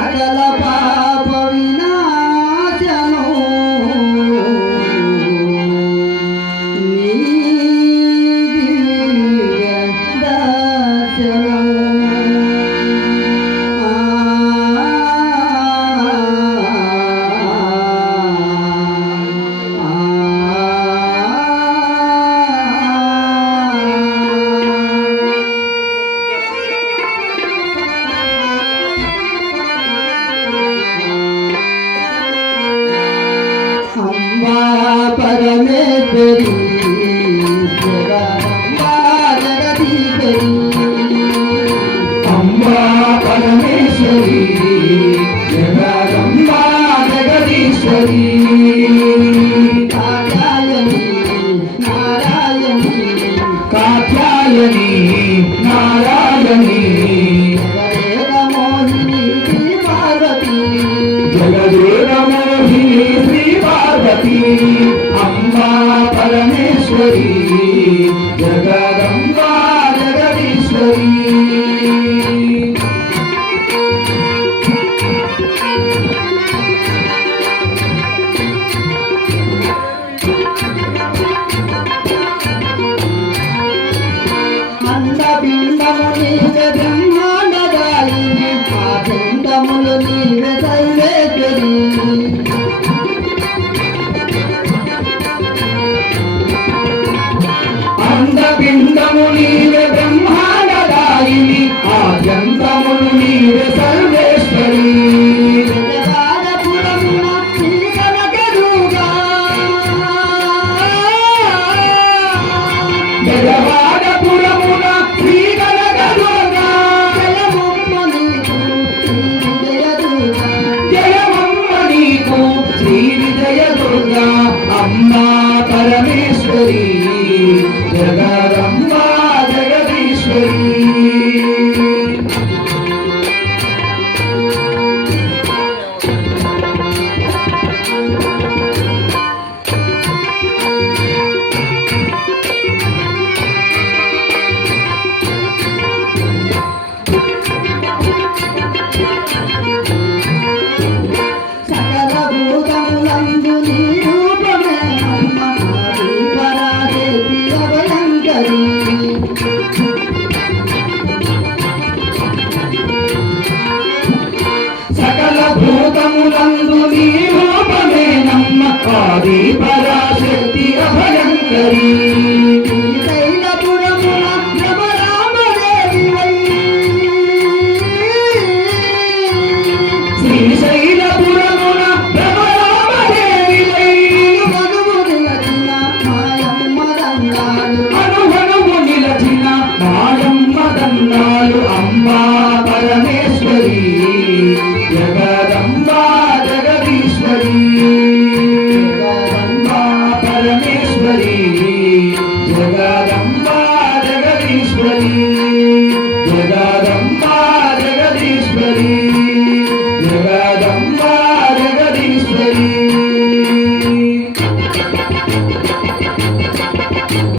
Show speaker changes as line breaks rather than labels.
సకల పరమేశ్వరి జగదంబా జగదీశ్వరి. కాత్యాయని నారాయణి
కాత్యాయని నారాయణి.
జగదేకమోహిని శ్రీ పార్వతి
జగదేవ మోహిని శ్రీ పార్వతి అంబా పరమేశ్వరి జగదంబా
అండపిండము నీవే బ్రహ్మాండదాయిని.
ఆద్యంతములు నీవే సర్వేశ్వరి. జగవాడపురమున శ్రీ కనకదుర్గా
జయమమ్మ
జగదంబా జగదీశ్వరి సకల భూతములందు నీరు జగదీశ్వరి.